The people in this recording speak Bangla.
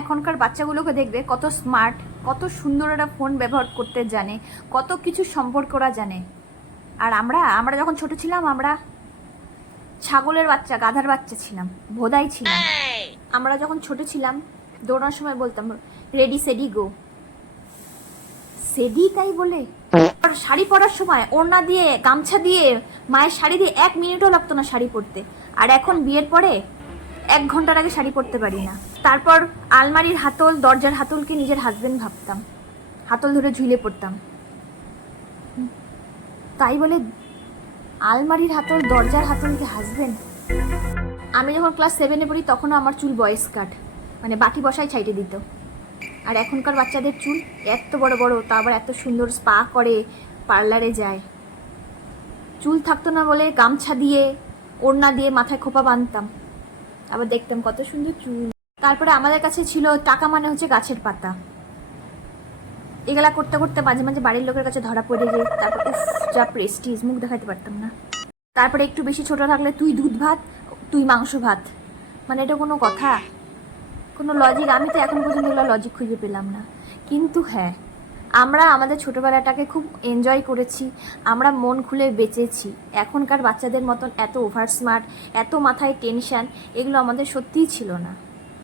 এখনকার বাচ্চাগুলোকে দেখবে কত স্মার্ট, কত সুন্দর একটা ফোন ব্যবহার করতে জানে, কত কিছু সম্পর্ক ওরা জানে। আর আমরা আমরা যখন ছোট ছিলাম, আমরা ছাগলের বাচ্চা, গাধার বাচ্চা ছিলাম, ভোদাই ছিলাম। আমরা যখন ছোট ছিলাম দৌড়ানোর সময় বলতাম রেডি সেডি গো, সেডি তাই বলে। আর শাড়ি পরার সময় ওড়না দিয়ে, গামছা দিয়ে, মায়ের শাড়ি দিয়ে 1 মিনিটও লাগতো না শাড়ি পরতে। আর এখন বিয়ের পরে 1 ঘন্টার আগে শাড়ি পরতে পারি না। তারপর আলমারির হাতল, দরজার হাতলকে নিজের হাজবেন্ড ভাবতাম, হাতল ধরে ঝুলে পড়তাম। তাই বলে আলমারির হাতল, দরজার হাতলকে হাজবেন্ড? আমি যখন ক্লাস 7-এ পড়ি তখনও আমার চুল বয়েস কাট, মানে বাটি বসাই ছাইটে দিত। আর এখনকার বাচ্চাদের চুল এত বড় বড়, তা আবার এত সুন্দর স্পা করে, পার্লারে যায়। চুল থাকতো না বলে গামছা দিয়ে, ওড়না দিয়ে মাথায় খোপা বাঁধতাম, আবার দেখতাম কত সুন্দর চুল। তারপরে আমাদের কাছে ছিল টাকা মানে হচ্ছে গাছের পাতা। এগুলা করতে করতে মাঝে মাঝে বাড়ির লোকের কাছে ধরা পড়ে যেত। তারপর উফ, যা প্রেস্টিজ, মুখ দেখাতে পারতাম না। তারপরে একটু বেশি ছোট থাকলে তুই দুধ ভাত, তুই মাংস ভাত, মানে এটা কোনো কথা, কোনো লজিক? আমি তো এখন পর্যন্ত এগুলো লজিক খুঁজে পেলাম না। কিন্তু হ্যাঁ, আমরা আমাদের ছোটোবেলাটাকে খুব এনজয় করেছি, আমরা মন খুলে বেঁচেছি। এখনকার বাচ্চাদের মতন এত ওভার স্মার্ট, এত মাথায় টেনশান, এগুলো আমাদের সত্যিই ছিল না।